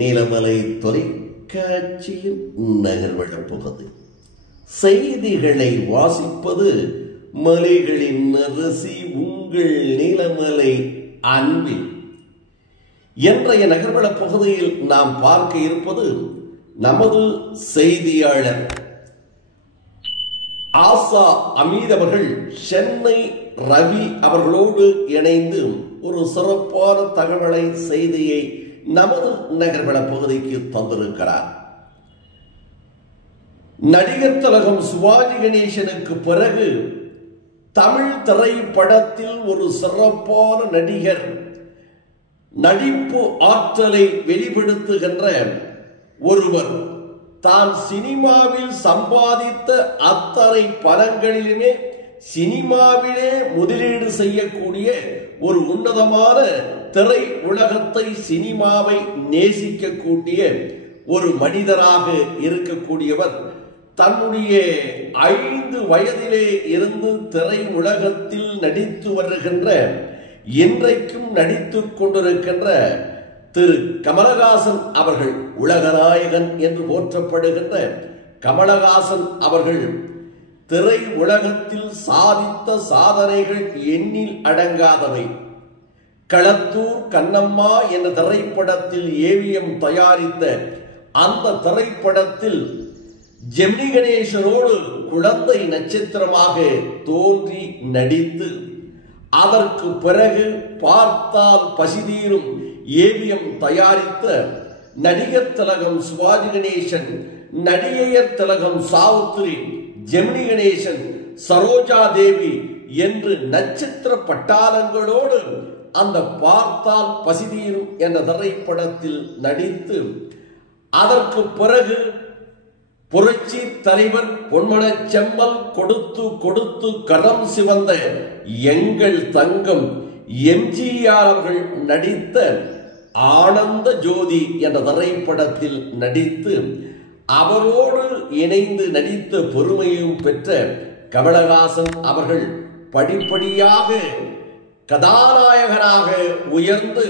நீலமலை தொலைக்காட்சியின் நகர்வழப்புவது செய்திகளை வாசிப்பது மலைகளின் அரசி உங்கள் நீலமலை அன்பில். இன்றைய நகர்வள பகுதியில் நாம் பார்க்க இருப்பது நமது செய்தியாளர் ஆசா அமீத் அவர்கள் சென்னை ரவி அவர்களோடு இணைந்து ஒரு சிறப்பான தகவலை செய்தியை நமது நகர்வள பகுதிக்கு தந்திருக்கிறார். நடிகர் திலகம் சிவாஜி கணேசனுக்கு பிறகு தமிழ் திரைப்படத்தில் ஒரு சிறப்பான நடிகர், நடிப்பு ஆற்றலை வெளிப்படுத்துகின்ற ஒருவர், தான் சினிமாவில் சம்பாதித்த அத்தனை பலங்களிலுமே சினிமாவிலே முதலீடு செய்யக்கூடிய ஒரு உன்னதமான திரை உலகத்தை, சினிமாவை நேசிக்கக்கூடிய ஒரு மனிதராக இருக்கக்கூடியவர், தன்னுடைய 5 வயதிலே இருந்து திரை உலகத்தில் நடித்து வருகின்ற, இன்றைக்கும் நடித்துக் கொண்டிருக்கின்ற திரு கமலஹாசன் அவர்கள், உலகநாயகன் என்று போற்றப்படுகின்ற கமலஹாசன் அவர்கள் திரை உலகத்தில் சாதித்த சாதனைகள் எண்ணில் அடங்காதவை. களத்தூர் கண்ணம்மா என்ற திரைப்படத்தில் ஏவிஎம் தயாரித்த அந்த திரைப்படத்தில் ஜெமினி கணேசனோடு குழந்தை நட்சத்திரமாக தோன்றி நடித்து, அதற்கு பிறகு பார்த்தால் பசிதீரும் ஏவிஎம் தயாரித்த நடிகர் திலகம் சிவாஜி கணேசன், நடிகையர் திலகம் சாவுத்திரி, ஜெமினி கணேசன், சரோஜா தேவி என்று நட்சத்திர பட்டாளங்களோடு அந்த பார்த்தால் பசிதீரும் என்ற திரைப்படத்தில் நடித்து, அதற்கு பிறகு புரட்சி தலைவர் பொன்மனச் செம்மல் கொடுத்து கொடுத்து கரம் சிவந்த எங்கள் தங்கம் எம்ஜிஆர் அவர்கள் நடித்த ஆனந்த ஜோதி என்ற திரைப்படத்தில் நடித்து, அவரோடு இணைந்து நடித்த பெருமையும் பெற்ற கமலஹாசன் அவர்கள் படிப்படியாக கதாநாயகனாக உயர்ந்து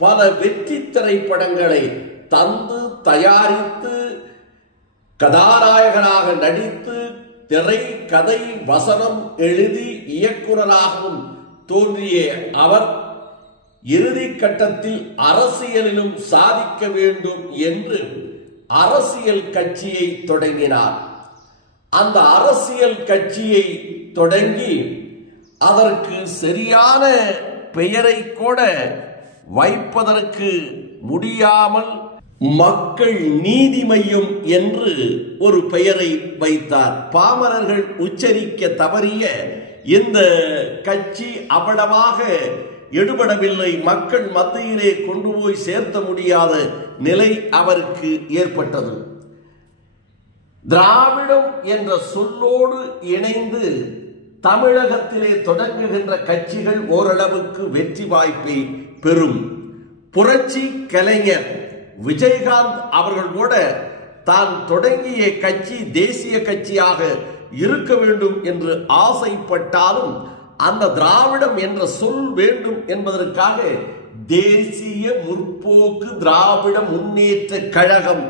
பல வெற்றி திரைப்படங்களை தந்து தயாரித்து கதாநாயகனாக நடித்து திரை கதை வசனம் எழுதி இயக்குனராகவும் தோன்றிய அவர் இறுதி கட்டத்தில் அரசியலிலும் சாதிக்க வேண்டும் என்று அரசியல் கட்சியை தொடங்கினார். அந்த அரசியல் கட்சியை தொடங்கி அதற்கு சரியான பெயரை கூட வைப்பதற்கு முடியாமல் மக்கள் நீதி மையம் என்று ஒரு பெயரை வைத்தார். பாமரர்கள் உச்சரிக்க தவறிய இந்த கட்சி அவ்வளவாக எடுபடவில்லை, மக்கள் மத்தியிலே கொண்டு போய் சேர்த்த முடியாத நிலை அவருக்கு ஏற்பட்டது. திராவிடம் என்ற சொல்லோடு இணைந்து தமிழகத்திலே தொடங்குகின்ற கட்சிகள் ஓரளவுக்கு வெற்றி வாய்ப்பை பெறும். புரட்சி கலைஞர் விஜயகாந்த் அவர்கள் கூட தான் தொடங்கிய கட்சி தேசிய கட்சியாக இருக்க வேண்டும் என்று ஆசைப்பட்டாலும் அந்த திராவிடம் என்ற சொல் வேண்டும் என்பதற்காக தேசிய முற்போக்கு திராவிட முன்னேற்ற கழகம்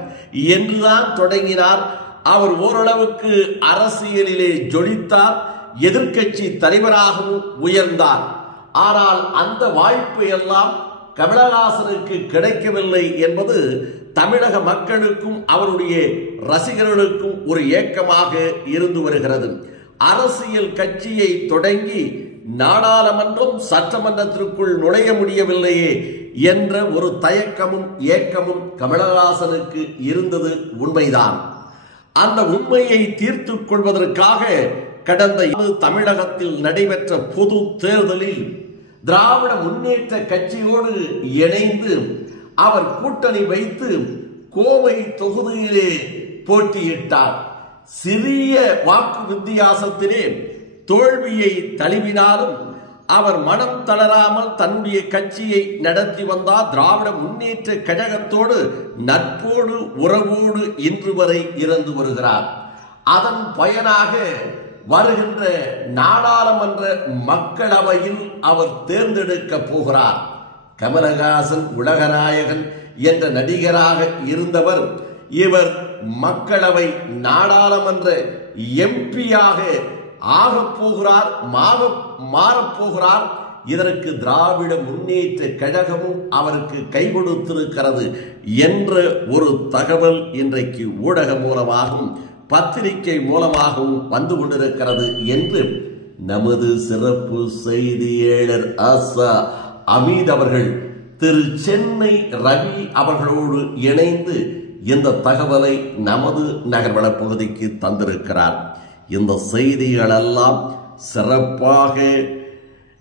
என்றுதான் தொடங்கினார். அவர் ஓரளவுக்கு அரசியலிலே ஜொலித்தார், எதிர்க்கட்சி தலைவராகவும் உயர்ந்தார். ஆனால் அந்த வாய்ப்பு எல்லாம் கமலஹாசனுக்கு கிடைக்கவில்லை என்பது தமிழக மக்களுக்கும் அவருடைய ரசிகர்களுக்கும் ஒரு ஏக்கமாக இருந்து வருகிறது. அரசியல் கட்சியை தொடங்கி நாடாளுமன்றம் சட்டமன்றத்திற்குள் நுழைய முடியவில்லையே என்ற ஒரு தயக்கமும் ஏக்கமும் கமலஹாசனுக்கு இருந்தது உண்மைதான். அந்த உண்மையை தீர்த்து கொள்வதற்காக கடந்த தமிழகத்தில் நடைபெற்ற பொது தேர்தலில் திராவிட முன்னேற்ற கட்சியோடு இணைந்து அவர் கூட்டணி வைத்து கோவை தொகுதியிலே போட்டியிட்டார். சிறிய வாக்கு வித்தியாசத்திலே தோல்வியை தழுவினாலும் அவர் மனம் தளராமல் தன்னுடைய கட்சியை நடத்தி வந்தார். திராவிட முன்னேற்ற கழகத்தோடு நட்போடு உறவோடு இன்று வரை இருந்து வருகிறார். அதன் பயனாக வருகின்ற நாடாளுமன்ற மக்களவையில் அவர் தேர்ந்தெடுக்க போகிறார். கமலஹாசன் உலகநாயகன் என்ற நடிகராக இருந்தவர் இவர் மக்களவை நாடாளுமன்ற எம்பியாக ஆகப் போகிறார், மாறப்போகிறார். இதற்கு திராவிட முன்னேற்ற கழகமும் அவருக்கு கை கொடுத்திருக்கிறது என்ற ஒரு தகவல் இன்றைக்கு ஊடகம் மூலமாகவும் பத்திரிகை மூலமாகவும் வந்து கொண்டிருக்கிறது என்று நமது சிறப்பு செய்தியாளர் ஆசா அமீத் அவர்கள் திரு சென்னை ரவி அவர்களோடு இணைந்து இந்த தகவலை நமது நகர்வள பகுதிக்கு தந்திருக்கிறார். இந்த செய்திகள் எல்லாம் சிறப்பாக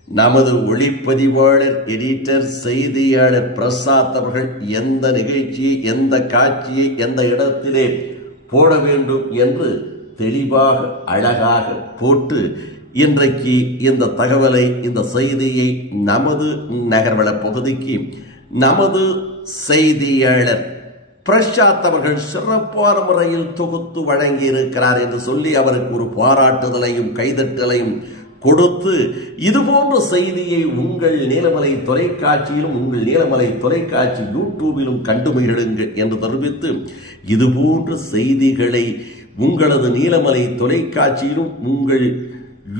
நமது ஒளிப்பதிவாளர் எடிட்டர் செய்தியாளர் பிரசாத் அவர்கள் எந்த நிகழ்ச்சியை எந்த காட்சியை எந்த இடத்திலே போட வேண்டும் என்று தெளிவாக அழகாக போட்டு இன்றைக்கு இந்த தகவலை இந்த செய்தியை நமது நகர்வள பகுதிக்கு நமது செய்தியாளர் பிரசாத் அவர்கள் சிறப்பான முறையில் தொகுத்து வழங்கி இருக்கிறார் என்று சொல்லி அவருக்கு ஒரு பாராட்டுதலையும் கைதட்டலையும் கொடுத்து இதுபோன்ற செய்தியை உங்கள் நீலமலை தொலைக்காட்சியிலும் உங்கள் நீலமலை தொலைக்காட்சி யூடியூபிலும் கண்டு மகிழுங்கள் என்று தெரிவித்து இதுபோன்ற செய்திகளை உங்களது நீலமலை தொலைக்காட்சியிலும் உங்கள்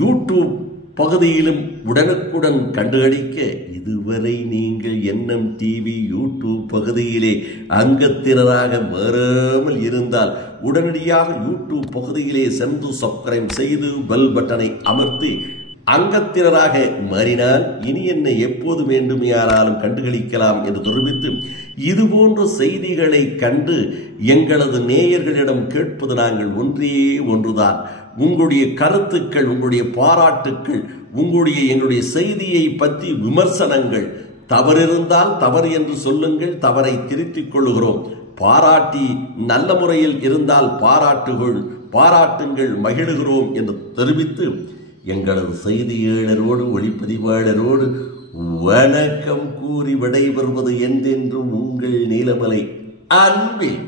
யூடியூப் பகுதியிலும் உடனுக்குடன் கண்டுகளிக்க இதுவரை நீங்கள் என்எம் டிவி யூடியூப் பகுதியிலே அங்கத்தினராக மாறாமல் இருந்தால் உடனடியாக யூடியூப் பகுதியிலே சென்று சப்ஸ்கிரைப் செய்து பெல் பட்டனை அமர்த்தி அங்கத்தினராக மாறினால் இனி என்னை எப்போது வேண்டுமையானாலும் கண்டுகளிக்கலாம் என்று தெரிவித்து இதுபோன்ற செய்திகளை கண்டு எங்களது நேயர்களிடம் கேட்பது நாங்கள் ஒன்றே ஒன்றுதான். உங்களுடைய கருத்துக்கள், உங்களுடைய பாராட்டுக்கள், எங்களுடைய செய்தியை பற்றி விமர்சனங்கள் தவறிருந்தால் தவறு என்று சொல்லுங்கள், தவறை திருத்திக் கொள்ளுகிறோம். பாராட்டி நல்ல முறையில் இருந்தால் பாராட்டுங்கள், மகிழுகிறோம் என்று தெரிவித்து எங்களது செய்தியாளரோடு ஒளிப்பதிவாளரோடு வணக்கம் கூறி விடைபெறுவது என்றென்றும் உங்கள் நீலமலை அன்பில்